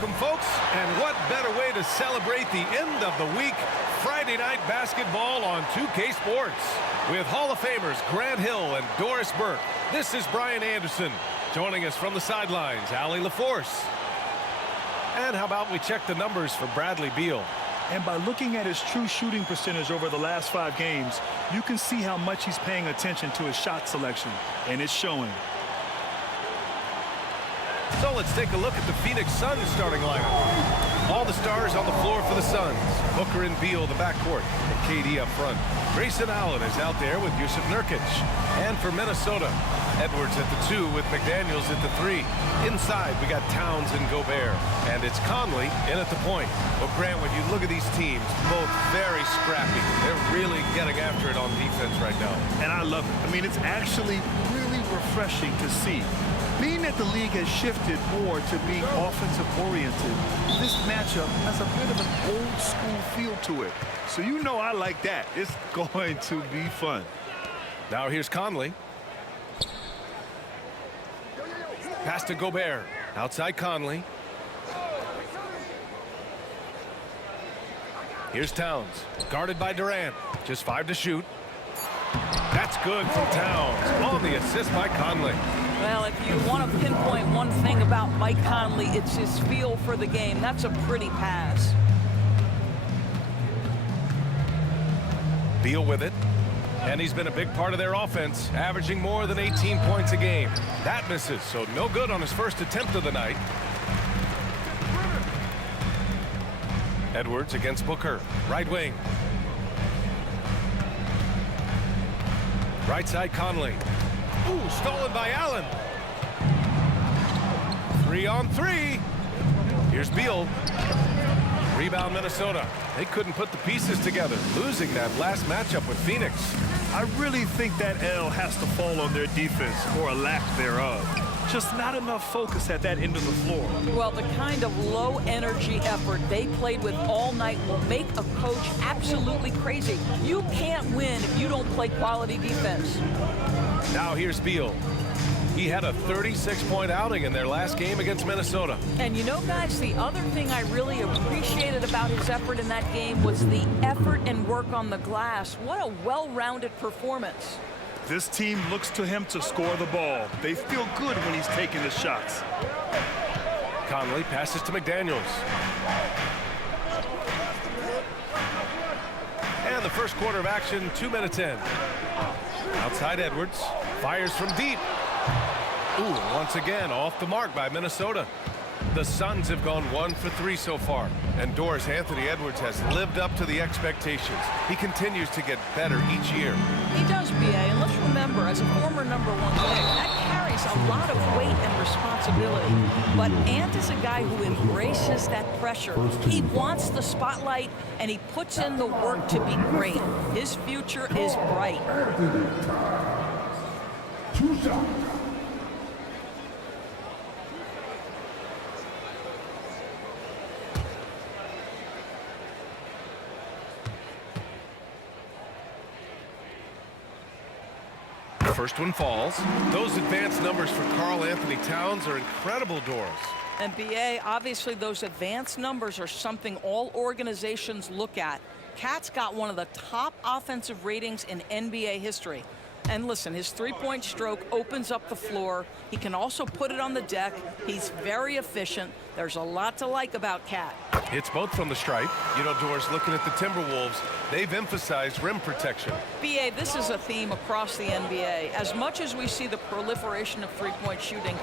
Welcome, folks, and what better way to celebrate the end of the week? Friday night basketball on 2K Sports. With Hall of Famers Grant Hill and Doris Burke, this is Brian Anderson. Joining us from the sidelines, Allie LaForce. And how about we check the numbers for Bradley Beal? And by looking at his true shooting percentage over the last 5 games, you can see how much he's paying attention to his shot selection, and it's showing. So let's take a look at the Phoenix Suns starting lineup. All the stars on the floor for the Suns. Booker and Beal, the backcourt, and KD up front. Grayson Allen is out there with Yusuf Nurkic. And for Minnesota, Edwards at the 2 with McDaniels at the 3. Inside, we got Towns and Gobert. And it's Conley in at the point. Well, Grant, when you look at these teams, both very scrappy. They're really getting after it on defense right now. And I love it. I mean, it's actually really refreshing to see. Being that the league has shifted more to being offensive-oriented, this matchup has a bit of an old-school feel to it. So you know I like that. It's going to be fun. Now here's Conley. Pass to Gobert. Outside Conley. Here's Towns. Guarded by Durant. Just 5 to shoot. That's good from Towns. On the assist by Conley. Well, if you want to pinpoint one thing about Mike Conley, it's his feel for the game. That's a pretty pass. Beal with it. And he's been a big part of their offense, averaging more than 18 points a game. That misses, so no good on his first attempt of the night. Edwards against Booker. Right wing. Right side Conley. Ooh, stolen by Allen. 3-on-3. Here's Beal. Rebound Minnesota. They couldn't put the pieces together, losing that last matchup with Phoenix. I really think that L has to fall on their defense, or a lack thereof. Just not enough focus at that end of the floor. Well, the kind of low-energy effort they played with all night will make a coach absolutely crazy. You can't win if you don't play quality defense. Now here's Beal. He had a 36-point outing in their last game against Minnesota. And you know, guys, the other thing I really appreciated about his effort in that game was the effort and work on the glass. What a well-rounded performance. This team looks to him to score the ball. They feel good when he's taking the shots. Conley passes to McDaniels. And the first quarter of action, 2 minutes in. Outside Edwards. Fires from deep. Ooh, once again, off the mark by Minnesota. The Suns have gone 1 for 3 so far. And Doris Anthony Edwards has lived up to the expectations. He continues to get better each year. He does, B.A., and let's remember, as a former #1 pick, that carries a lot of weight and responsibility. But Ant is a guy who embraces that pressure. He wants the spotlight, and he puts in the work to be great. His future is bright. First one falls. Those advanced numbers for Karl Anthony Towns are incredible, Doris. And B.A., obviously those advanced numbers are something all organizations look at. Cat's got one of the top offensive ratings in NBA history. And listen, his three-point stroke opens up the floor. He can also put it on the deck. He's very efficient. There's a lot to like about Cat. Hits both from the stripe. You know, Doris, looking at the Timberwolves, they've emphasized rim protection. B.A., this is a theme across the NBA. As much as we see the proliferation of three-point shooting,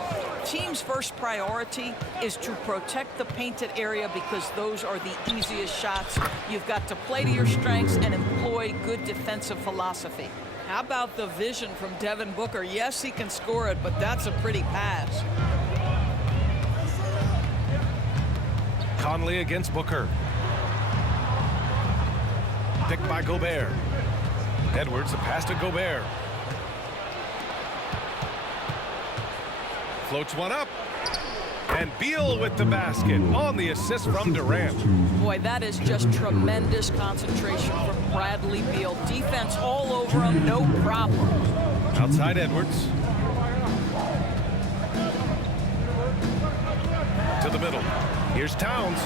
teams' first priority is to protect the painted area because those are the easiest shots. You've got to play to your strengths and employ good defensive philosophy. How about the vision from Devin Booker? Yes, he can score it, but that's a pretty pass. Conley against Booker. Picked by Gobert. Edwards, a pass to Gobert. Floats one up. And Beal with the basket on the assist from Durant. Boy, that is just tremendous concentration from Bradley Beal. Defense all over him, no problem. Outside Edwards. To the middle. Here's Towns.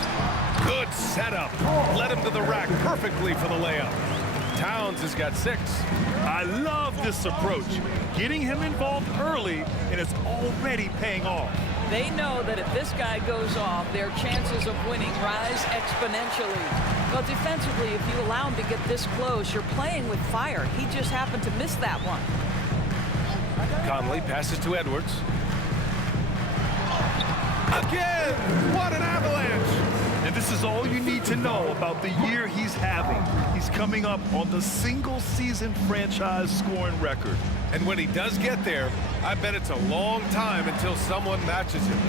Good setup. Led him to the rack perfectly for the layup. Towns has got 6. I love this approach. Getting him involved early, and it's already paying off. They know that if this guy goes off, their chances of winning rise exponentially. Well, defensively, if you allow him to get this close, you're playing with fire. He just happened to miss that one. Conley passes to Edwards. Again! What an avalanche! And this is all you need to know about the year he's having. He's coming up on the single-season franchise scoring record. And when he does get there, I bet it's a long time until someone matches him.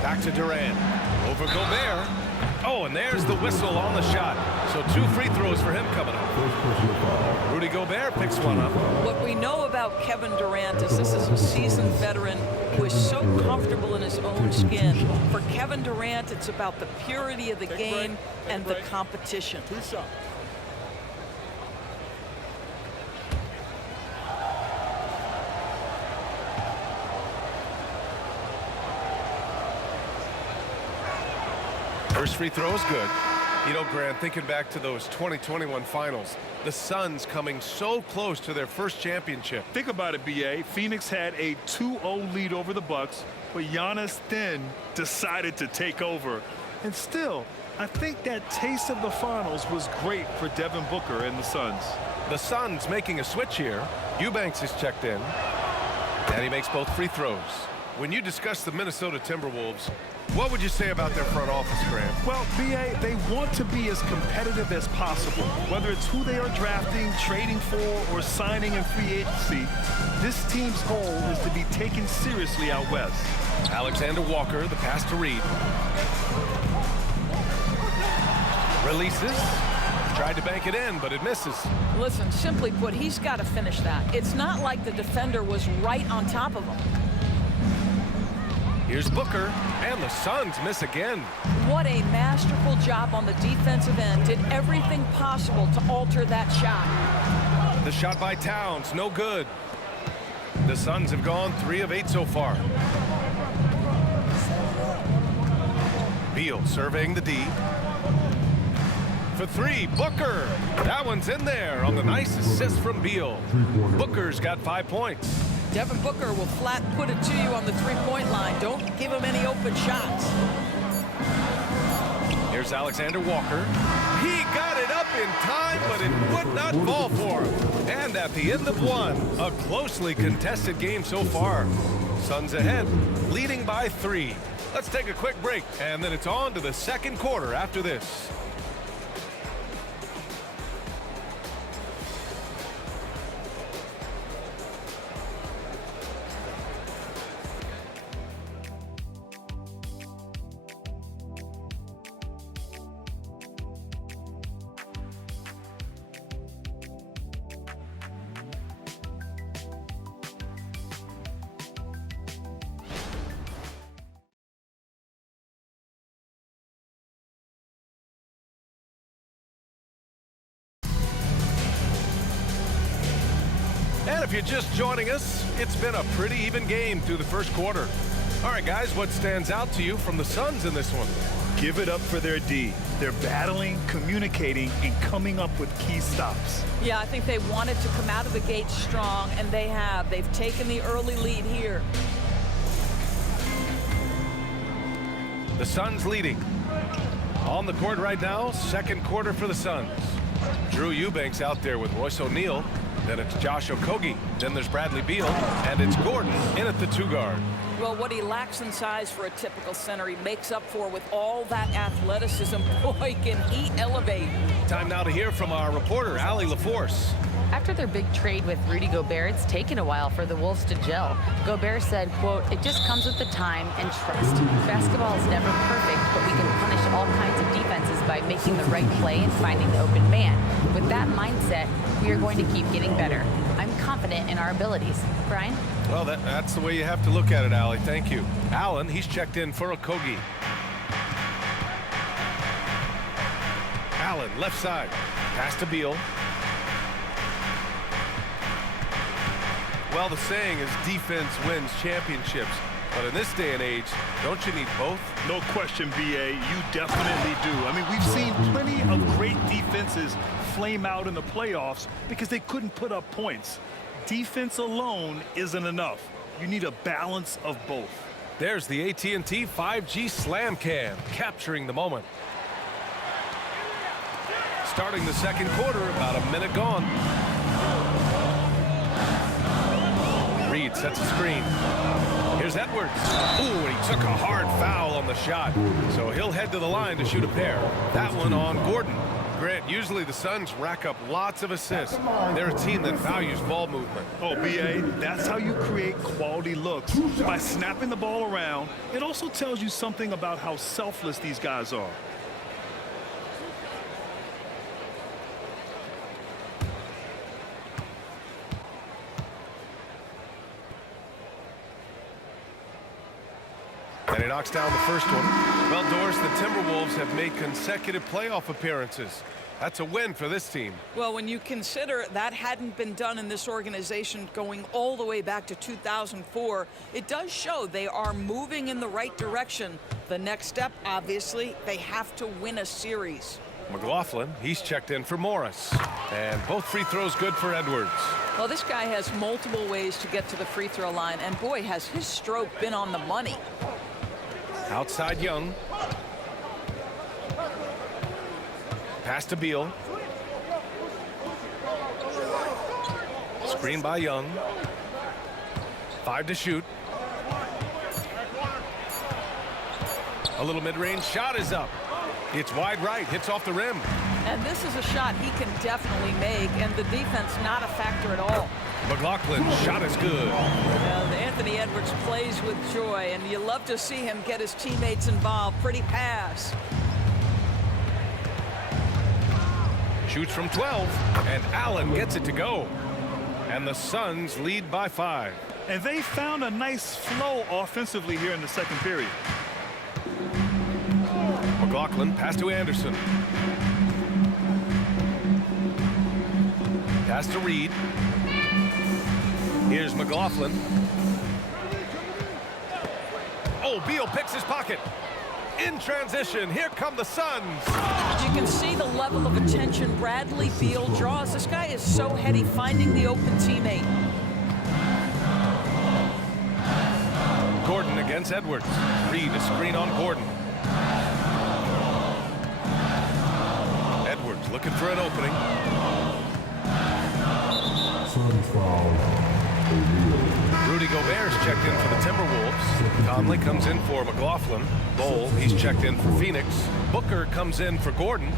Back to Durant. Over Gobert. Oh, and there's the whistle on the shot. So 2 free throws for him coming up. Rudy Gobert picks one up. What we know about Kevin Durant is this is a seasoned veteran who is so comfortable in his own skin. For Kevin Durant, it's about the purity of the game and the competition. First free throw is good. You know, Grant, thinking back to those 2021 finals, the Suns coming so close to their first championship. Think about it, B.A. Phoenix had a 2-0 lead over the Bucks, but Giannis then decided to take over. And still, I think that taste of the finals was great for Devin Booker and the Suns. The Suns making a switch here. Eubanks is checked in, and he makes both free throws. When you discuss the Minnesota Timberwolves, what would you say about their front office, Grant? Well, B.A., they want to be as competitive as possible. Whether it's who they are drafting, trading for, or signing in free agency, this team's goal is to be taken seriously out west. Alexander Walker, the pass to Reed. Releases. Tried to bank it in, but it misses. Listen, simply put, he's got to finish that. It's not like the defender was right on top of him. Here's Booker, and the Suns miss again. What a masterful job on the defensive end. Did everything possible to alter that shot. The shot by Towns, no good. The Suns have gone 3 of 8 so far. Beal surveying the D. For 3, Booker. That one's in there on the nice assist from Beal. Booker's got 5 points. Devin Booker will flat put it to you on the three-point line. Don't give him any open shots. Here's Alexander Walker. He got it up in time, but it would not fall for him. And at the end of 1, a closely contested game so far. Suns ahead, leading by 3. Let's take a quick break, and then it's on to the second quarter after this. And if you're just joining us, it's been a pretty even game through the first quarter. All right, guys, what stands out to you from the Suns in this one? Give it up for their D. They're battling, communicating, and coming up with key stops. Yeah, I think they wanted to come out of the gate strong, and they have. They've taken the early lead here. The Suns leading. On the court right now, second quarter for the Suns. Drew Eubanks out there with Royce O'Neal. Then it's Josh Okogie. Then there's Bradley Beal. And it's Gordon in at the 2 guard. Well, what he lacks in size for a typical center, he makes up for with all that athleticism. Boy, can he elevate. Time now to hear from our reporter, Allie LaForce. After their big trade with Rudy Gobert, it's taken a while for the Wolves to gel. Gobert said, quote, "It just comes with the time and trust. Basketball is never perfect, but we can punish all kinds of defenses by making the right play and finding the open man. With that mindset, we are going to keep getting better. I'm confident in our abilities." Brian? Well, that's the way you have to look at it, Allie. Thank you. Allen, he's checked in for Okogie. Allen, left side. Pass to Beal. Well, the saying is defense wins championships. But in this day and age, don't you need both? No question, B.A. You definitely do. I mean, we've seen plenty of great defenses flame out in the playoffs because they couldn't put up points. Defense alone isn't enough. You need a balance of both. There's the AT&T 5G Slam Cam, capturing the moment. Starting the second quarter, about a minute gone. Reed sets a screen. Here's Edwards. Ooh, and he took a hard foul on the shot. So he'll head to the line to shoot a pair. That one on Gordon. Grant, usually the Suns rack up lots of assists. They're a team that values ball movement. Oh, B.A., that's how you create quality looks. By snapping the ball around, it also tells you something about how selfless these guys are. And he knocks down the first one. Well, Doris, the Timberwolves have made consecutive playoff appearances. That's a win for this team. Well, when you consider that hadn't been done in this organization going all the way back to 2004, it does show they are moving in the right direction. The next step, obviously, they have to win a series. McLaughlin, he's checked in for Morris. And both free throws good for Edwards. Well, this guy has multiple ways to get to the free throw line, and boy, has his stroke been on the money. Outside Young. Pass to Beal. Screen by Young. 5 to shoot. A little mid-range shot is up. It's wide right, hits off the rim. And this is a shot he can definitely make, and the defense not a factor at all. McLaughlin's shot is good. Anthony Edwards plays with joy, and you love to see him get his teammates involved. Pretty pass. Shoots from 12, and Allen gets it to go. And the Suns lead by 5. And they found a nice flow offensively here in the second period. McLaughlin, pass to Anderson. Pass to Reed. Here's McLaughlin. Oh, Beal picks his pocket. In transition, here come the Suns. You can see the level of attention Bradley Beal draws. This guy is so heady, finding the open teammate. Gordon against Edwards. Reed a screen on Gordon. Edwards looking for an opening. Rudy Gobert's checked in for the Timberwolves. Conley comes in for McLaughlin. Bol, he's checked in for Phoenix. Booker comes in for Gordon.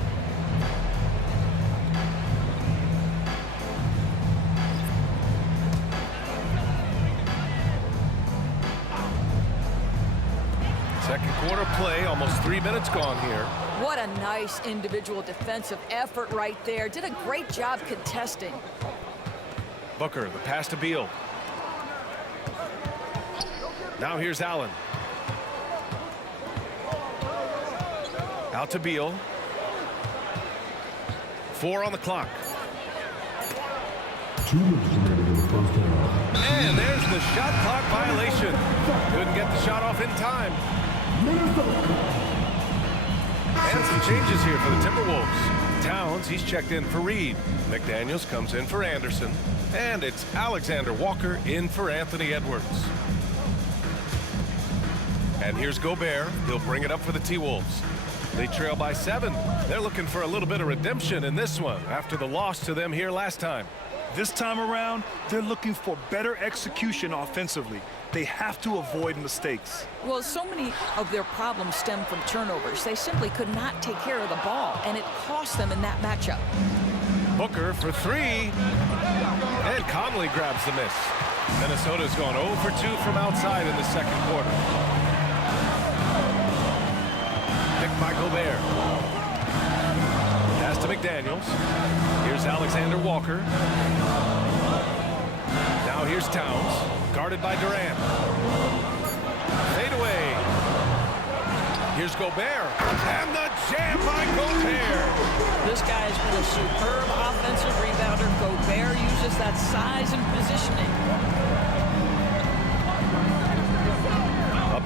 Second quarter play, almost 3 minutes gone here. What a nice individual defensive effort right there. Did a great job contesting. Booker, the pass to Beal. Now here's Allen. Out to Beal. 4 on the clock. And there's the shot clock violation. Couldn't get the shot off in time. And some changes here for the Timberwolves. Towns, he's checked in for Reed. McDaniels comes in for Anderson. And it's Alexander Walker in for Anthony Edwards. And here's Gobert. He'll bring it up for the T-Wolves. They trail by 7. They're looking for a little bit of redemption in this one after the loss to them here last time. This time around, they're looking for better execution offensively. They have to avoid mistakes. Well, so many of their problems stem from turnovers. They simply could not take care of the ball, and it cost them in that matchup. Booker for 3. And Conley grabs the miss. Minnesota's gone 0 for 2 from outside in the second quarter. Picked by Gobert. Pass to McDaniels. Here's Alexander Walker. Now here's Towns. Guarded by Durant. Fade away. Here's Gobert. And the jam by Gobert. This guy has been a superb offensive rebounder. Gobert uses that size and positioning.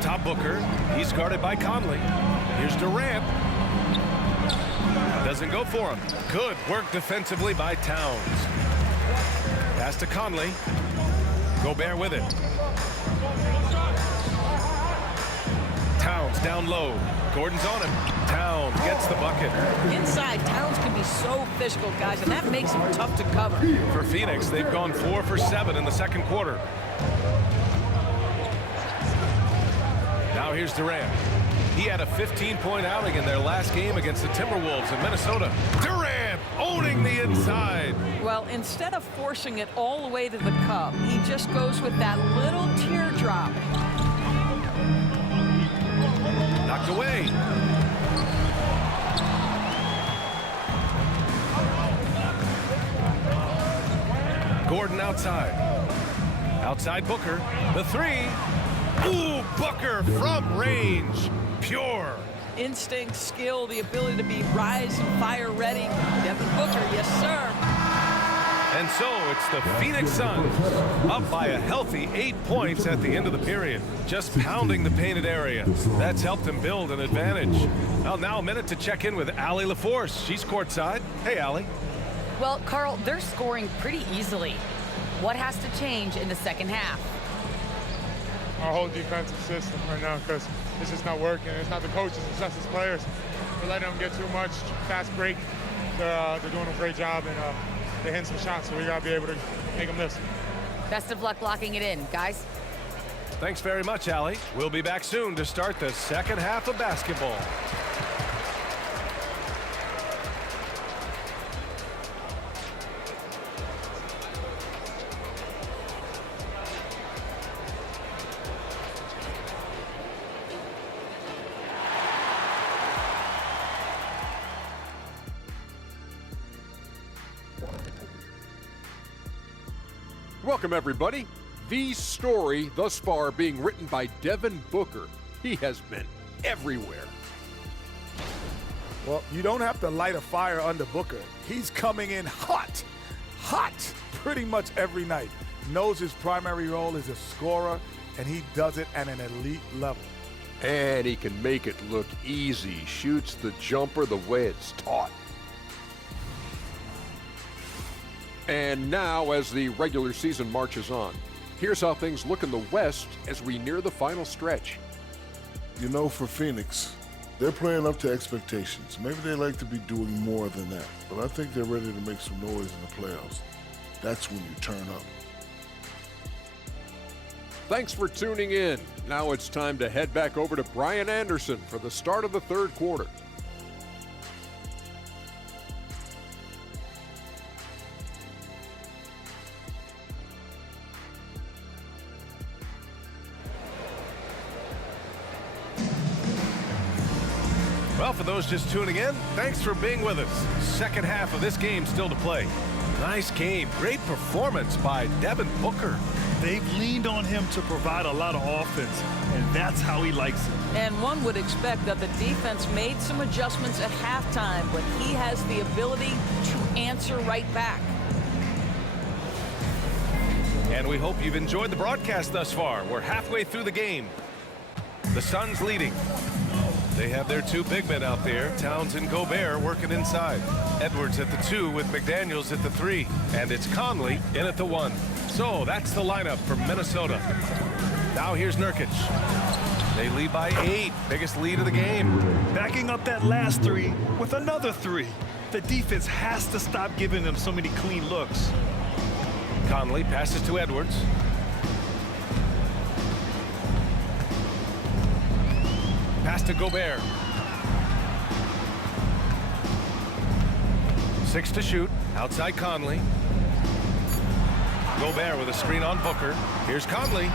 top Booker. He's guarded by Conley. Here's Durant. Doesn't go for him. Good work defensively by Towns. Pass to Conley. Gobert with it. Towns down low. Gordon's on him. Towns gets the bucket. Inside, Towns can be so physical, guys, and that makes him tough to cover. For Phoenix, they've gone 4 for 7 in the second quarter. Now here's Durant. He had a 15-point outing in their last game against the Timberwolves in Minnesota. Durant owning the inside. Well, instead of forcing it all the way to the cup, he just goes with that little teardrop. Knocked away. Gordon outside. Outside Booker. The three. Ooh, Booker from range. Pure. Instinct, skill, the ability to be rise and fire ready. Devin Booker, yes, sir. And so it's the Phoenix Suns up by a healthy 8 points at the end of the period. Just pounding the painted area. That's helped them build an advantage. Well, now a minute to check in with Allie LaForce. She's courtside. Hey, Allie. Well, Carl, they're scoring pretty easily. What has to change in the second half? Our whole defensive system right now, because it's just not working. It's not the coaches, it's us as players. We're letting them get too much fast break. They're doing a great job, and they're hitting some shots, so we got to be able to make them miss. Best of luck locking it in, guys. Thanks very much, Allie. We'll be back soon to start the second half of basketball. Welcome, everybody. The story thus far being written by Devin Booker. He has been everywhere. Well, you don't have to light a fire under Booker. He's coming in hot, pretty much every night. Knows his primary role is a scorer, and he does it at an elite level. And he can make it look easy. Shoots the jumper the way it's taught. And now, as the regular season marches on, here's how things look in the West as we near the final stretch. You know, for Phoenix, they're playing up to expectations. Maybe they like to be doing more than that, but I think they're ready to make some noise in the playoffs. That's when you turn up. Thanks for tuning in. Now it's time to head back over to Brian Anderson for the start of the third quarter. Well, for those just tuning in, thanks for being with us. Second half of this game still to play. Nice game. Great performance by Devin Booker. They've leaned on him to provide a lot of offense, and that's how he likes it. And one would expect that the defense made some adjustments at halftime, but he has the ability to answer right back. And we hope you've enjoyed the broadcast thus far. We're halfway through the game. The Suns leading. They have their two big men out there, Towns and Gobert, working inside. Edwards at the 2 with McDaniels at the 3. And it's Conley in at the 1. So that's the lineup for Minnesota. Now here's Nurkic. They lead by 8. Biggest lead of the game. Backing up that last three with another 3. The defense has to stop giving them so many clean looks. Conley passes to Edwards. Pass to Gobert. 6 to shoot. Outside Conley. Gobert with a screen on Booker. Here's Conley.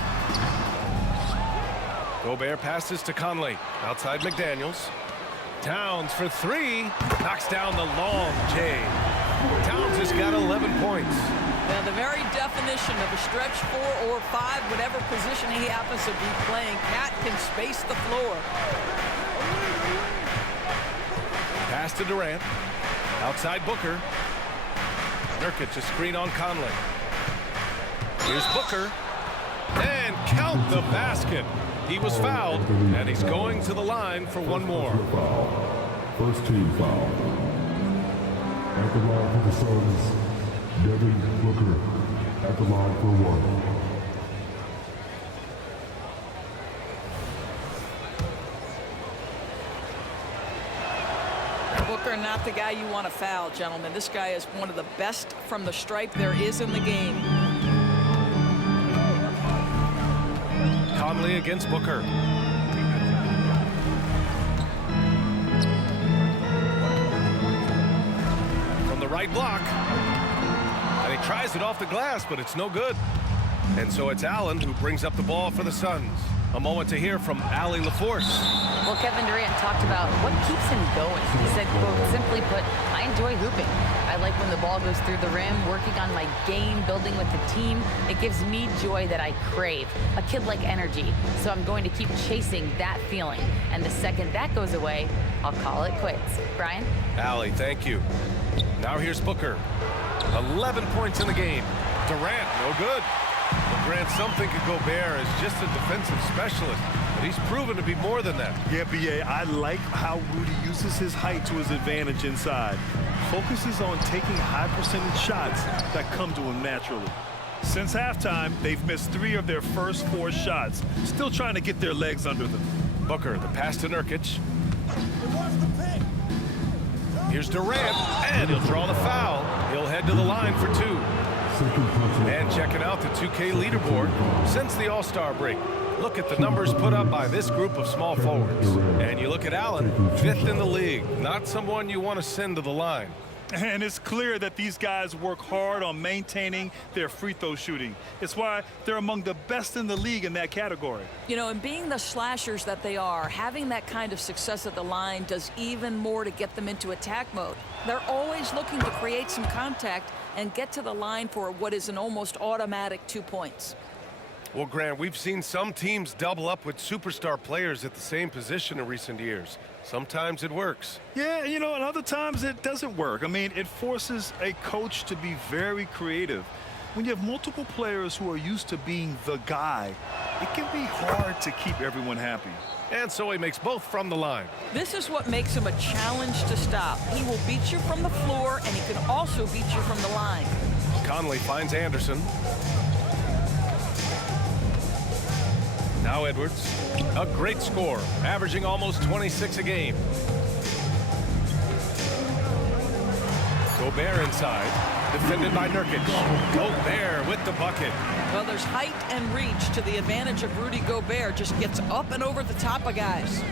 Gobert passes to Conley. Outside McDaniels. Towns for 3. Knocks down the long J. Towns has got 11 points. Now, the very definition of a stretch 4 or 5, whatever position he happens to be playing, Cat can space the floor. Pass to Durant. Outside Booker. Nurkic a screen on Conley. Here's Booker. And count the basket. He was fouled, and he's going to the line for one more. First team foul. At the line for the Suns, Devin Booker. At the line for one. Booker, not the guy you want to foul, gentlemen. This guy is one of the best from the stripe there is in the game. Conley against Booker. From the right block. And he tries it off the glass, but it's no good. And so it's Allen who brings up the ball for the Suns. A moment to hear from Allie LaForce. Well, Kevin Durant talked about what keeps him going. He said, quote, simply put, I enjoy hooping. I like when the ball goes through the rim, working on my game, building with the team. It gives me joy that I crave, a kid-like energy. So I'm going to keep chasing that feeling. And the second that goes away, I'll call it quits. Brian? Allie, thank you. Now here's Booker. 11 points in the game. Durant, no good. But Grant, some think of Gobert as just a defensive specialist, but he's proven to be more than that. Yeah, B.A., I like how Rudy uses his height to his advantage inside. Focuses on taking high percentage shots that come to him naturally. Since halftime, they've missed 3 of their first 4 shots. Still trying to get their legs under them. Booker, the pass to Nurkic. Here's Durant, and he'll draw the foul. He'll head to the line for 2. And checking out the 2K leaderboard since the All-Star break. Look at the numbers put up by this group of small forwards. And you look at Allen, 5th in the league. Not someone you want to send to the line. And it's clear that these guys work hard on maintaining their free throw shooting. It's why they're among the best in the league in that category. You know, and being the slashers that they are, having that kind of success at the line does even more to get them into attack mode. They're always looking to create some contact and get to the line for what is an almost automatic 2 points. Well, Grant, we've seen some teams double up with superstar players at the same position in recent years. Sometimes it works. Yeah, you know, and other times it doesn't work. I mean, it forces a coach to be very creative. When you have multiple players who are used to being the guy, it can be hard to keep everyone happy. And so he makes both from the line. This is what makes him a challenge to stop. He will beat you from the floor, and he can also beat you from the line. Conley finds Anderson. Now Edwards, a great scorer, averaging almost 26 a game. Gobert inside, defended by Nurkic. Gobert with the bucket. Well, there's height and reach to the advantage of Rudy Gobert. Just gets up and over the top of guys.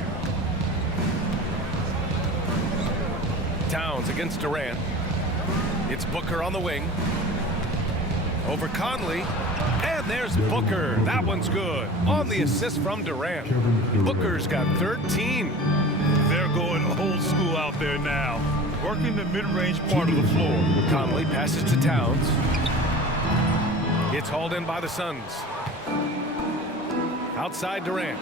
Towns against Durant. It's Booker on the wing. Over Conley. And there's Booker. That one's good. On the assist from Durant. Booker's got 13. They're going old school out there now. Working the mid-range part of the floor. Conley passes to Towns. It's hauled in by the Suns. Outside Durant.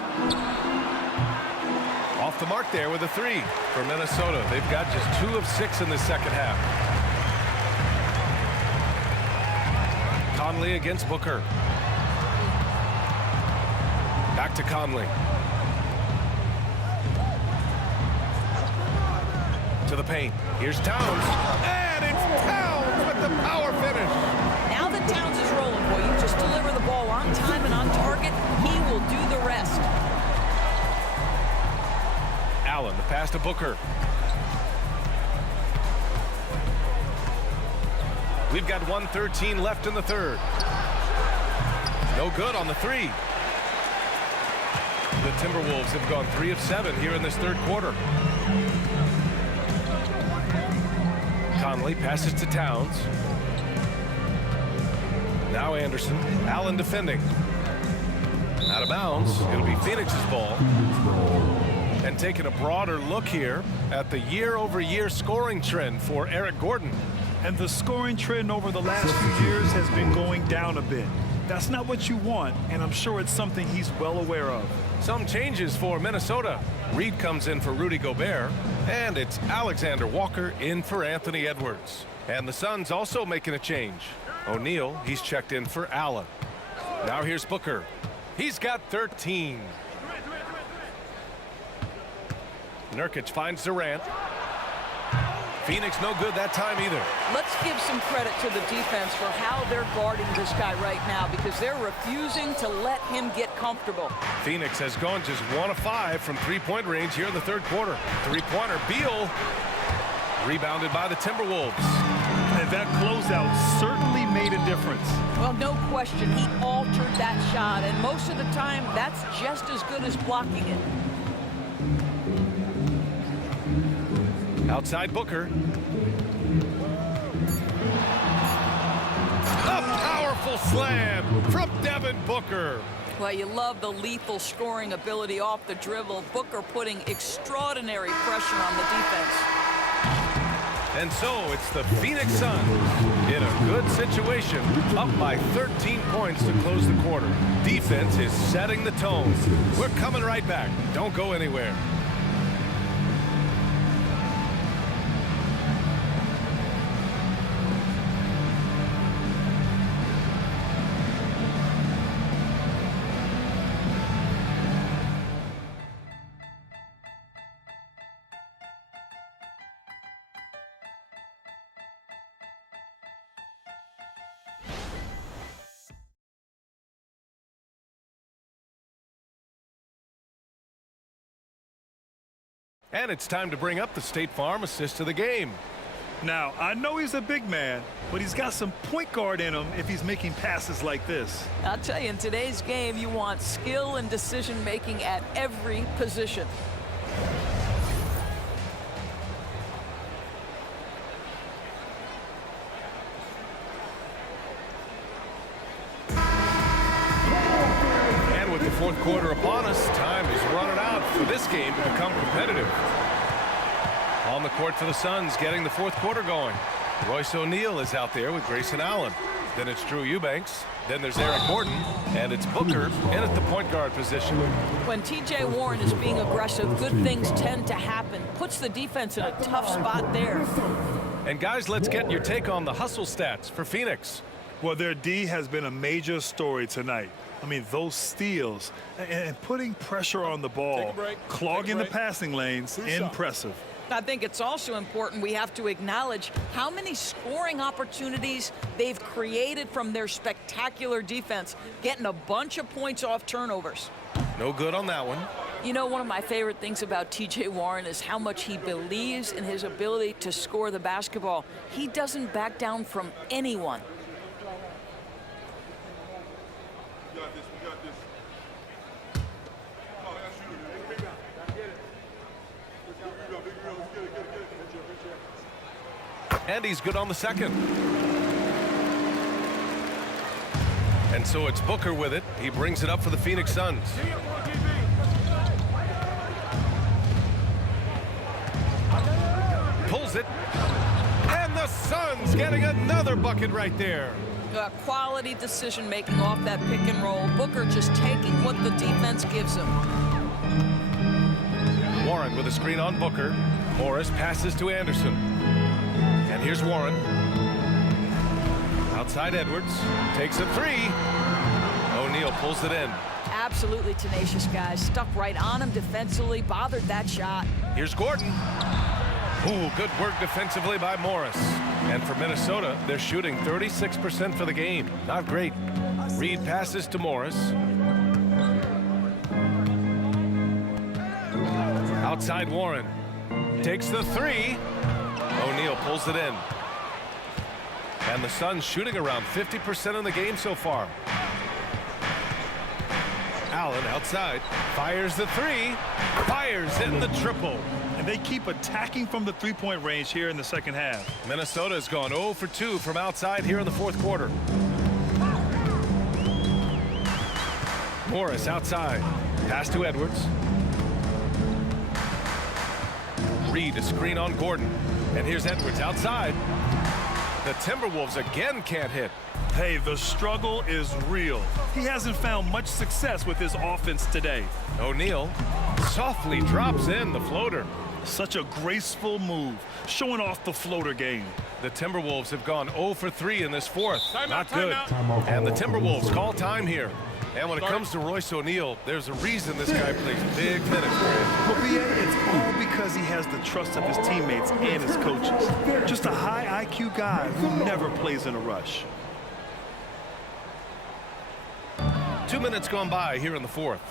Off the mark there with a 3 for Minnesota. They've got just 2 of 6 in the second half. Conley against Booker. Back to Conley. To the paint. Here's Towns. And it's Towns with the power finish. Now that Towns is rolling, boy, you just deliver the ball on time and on target. He will do the rest. Allen, the pass to Booker. We've got 1:13 left in the third. No good on the 3. The Timberwolves have gone 3 of 7 here in this third quarter. Conley passes to Towns. Now Anderson. Allen defending. Out of bounds. It'll be Phoenix's ball. And taking a broader look here at the year-over-year scoring trend for Eric Gordon. And the scoring trend over the last few years has been going down a bit. That's not what you want, and I'm sure it's something he's well aware of. Some changes for Minnesota. Reed comes in for Rudy Gobert, and it's Alexander Walker in for Anthony Edwards. And the Suns also making a change. O'Neal, he's checked in for Allen. Now here's Booker. He's got 13. Nurkic finds Durant. Phoenix no good that time either. Let's give some credit to the defense for how they're guarding this guy right now, because they're refusing to let him get comfortable. Phoenix has gone just 1 of 5 from three-point range here in the third quarter. Three-pointer, Beal. Rebounded by the Timberwolves. And that closeout certainly made a difference. Well, no question, he altered that shot, and most of the time, that's just as good as blocking it. Outside Booker. A powerful slam from Devin Booker. Well, you love the lethal scoring ability off the dribble. Booker putting extraordinary pressure on the defense. And so it's the Phoenix Suns in a good situation, up by 13 points to close the quarter. Defense is setting the tone. We're coming right back. Don't go anywhere. And it's time to bring up the State Farm assist of the game. Now, I know he's a big man, but he's got some point guard in him if he's making passes like this. I'll tell you, in today's game, you want skill and decision-making at every position. With the fourth quarter upon us, time is running out for this game to become competitive. On the court for the Suns, getting the fourth quarter going. Royce O'Neal is out there with Grayson Allen. Then it's Drew Eubanks. Then there's Eric Gordon. And it's Booker in at the point guard position. When T.J. Warren is being aggressive, good things tend to happen. Puts the defense in a tough spot there. And guys, let's get your take on the hustle stats for Phoenix. Well, their D has been a major story tonight. I mean, those steals and putting pressure on the ball, clogging the passing lanes, impressive. I think it's also important we have to acknowledge how many scoring opportunities they've created from their spectacular defense, getting a bunch of points off turnovers. No good on that one. You know, one of my favorite things about T.J. Warren is how much he believes in his ability to score the basketball. He doesn't back down from anyone. And he's good on the second. And so it's Booker with it. He brings it up for the Phoenix Suns. Pulls it. And the Suns getting another bucket right there. Quality decision-making off that pick and roll. Booker just taking what the defense gives him. Warren with a screen on Booker. Morris passes to Anderson. And here's Warren. Outside Edwards. Takes a three. O'Neal pulls it in. Absolutely tenacious, guys. Stuck right on him defensively. Bothered that shot. Here's Gordon. Ooh, good work defensively by Morris. And for Minnesota, they're shooting 36% for the game. Not great. Reed passes to Morris. Outside Warren. Takes the three. O'Neal pulls it in. And the Suns shooting around 50% in the game so far. Allen outside. Fires the three. Fires in the triple. And they keep attacking from the three-point range here in the second half. Minnesota has gone 0 for 2 from outside here in the fourth quarter. Morris outside. Pass to Edwards. Reed, a screen on Gordon. And here's Edwards outside. The Timberwolves again can't hit. Hey, the struggle is real. He hasn't found much success with his offense today. O'Neal softly drops in the floater. Such a graceful move, showing off the floater game. The Timberwolves have gone 0 for 3 in this fourth. Not good. Timeout And the call. Timberwolves call time here. And when it comes to Royce O'Neal, there's a reason this guy plays big minutes. Well, BA, it's all because he has the trust of his teammates and his coaches. Just a high IQ guy who never plays in a rush. 2 minutes gone by here in the fourth.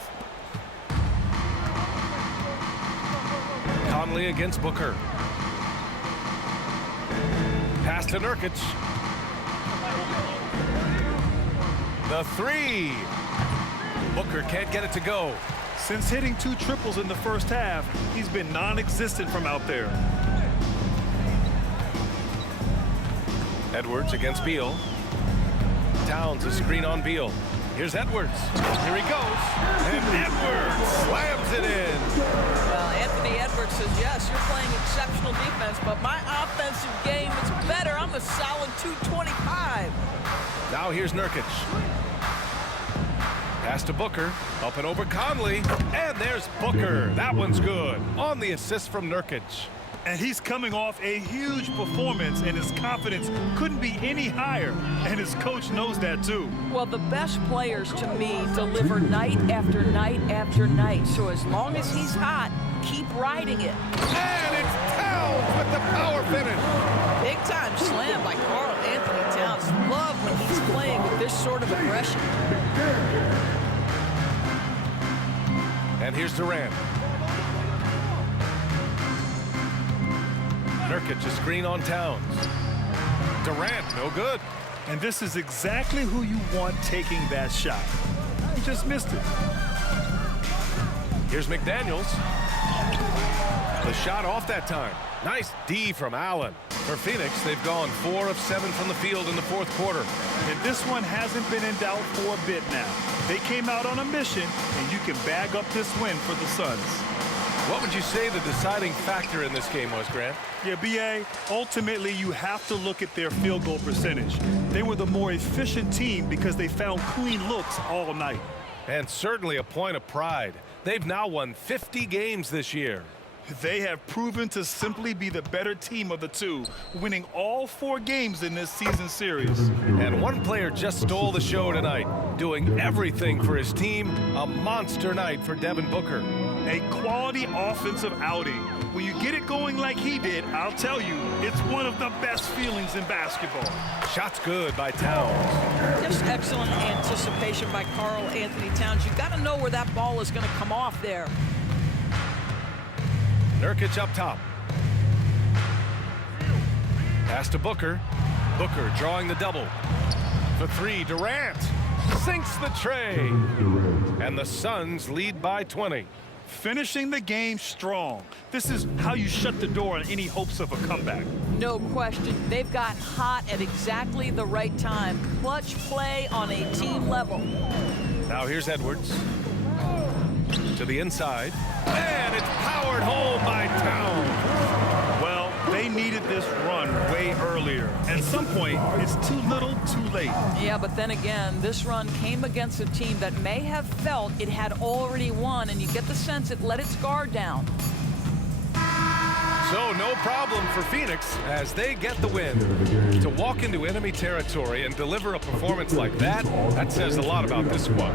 Conley against Booker. Pass to Nurkic. The three. Booker can't get it to go. Since hitting 2 triples in the first half, he's been non-existent from out there. Edwards against Beal. Towns a screen on Beal. Here's Edwards. Here he goes. And Edwards slams it in. Well, Anthony Edwards says, yes, you're playing exceptional defense, but my offensive game is better. I'm a solid 225. Now here's Nurkic. Pass to Booker. Up and over Conley. And there's Booker. That one's good. On the assist from Nurkic. And he's coming off a huge performance, and his confidence couldn't be any higher. And his coach knows that, too. Well, the best players, to me, deliver night after night after night. So as long as he's hot, keep riding it. And it's Towns with the power finish. Big-time slam by Karl Anthony Towns. Love when he's playing with this sort of aggression. And here's Durant. Nurkic a screen on Towns. Durant, no good. And this is exactly who you want taking that shot. He just missed it. Here's McDaniels. The shot off that time. Nice D from Allen. For Phoenix, they've gone 4 of 7 from the field in the fourth quarter. And this one hasn't been in doubt for a bit now. They came out on a mission, and you can bag up this win for the Suns. What would you say the deciding factor in this game was, Grant? Yeah, BA, ultimately you have to look at their field goal percentage. They were the more efficient team because they found clean looks all night. And certainly a point of pride. They've now won 50 games this year. They have proven to simply be the better team of the two, winning all 4 games in this season series. And one player just stole the show tonight, doing everything for his team. A monster night for Devin Booker. A quality offensive outing. When you get it going like he did, I'll tell you, it's one of the best feelings in basketball. Shots good by Towns. Just excellent anticipation by Karl Anthony Towns. You've got to know where that ball is going to come off there. Nurkic up top. Pass to Booker. Booker drawing the double. For 3, Durant sinks the tray. And the Suns lead by 20. Finishing the game strong. This is how you shut the door on any hopes of a comeback. No question. They've got hot at exactly the right time. Clutch play on a team level. Now here's Edwards. To the inside. And it's powered home by Towns. Well, they needed this run way earlier. At some point, it's too little, too late. Yeah, but then again, this run came against a team that may have felt it had already won, and you get the sense it let its guard down. So no problem for Phoenix as they get the win. To walk into enemy territory and deliver a performance like that says a lot about this squad.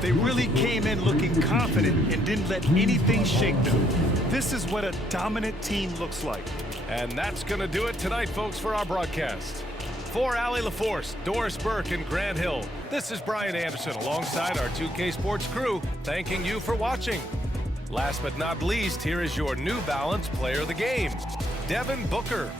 They really came in looking confident and didn't let anything shake them. This is what a dominant team looks like. And that's going to do it tonight, folks, for our broadcast. For Allie LaForce, Doris Burke, and Grant Hill, this is Brian Anderson alongside our 2K Sports crew, thanking you for watching. Last but not least, here is your New Balance player of the game, Devin Booker.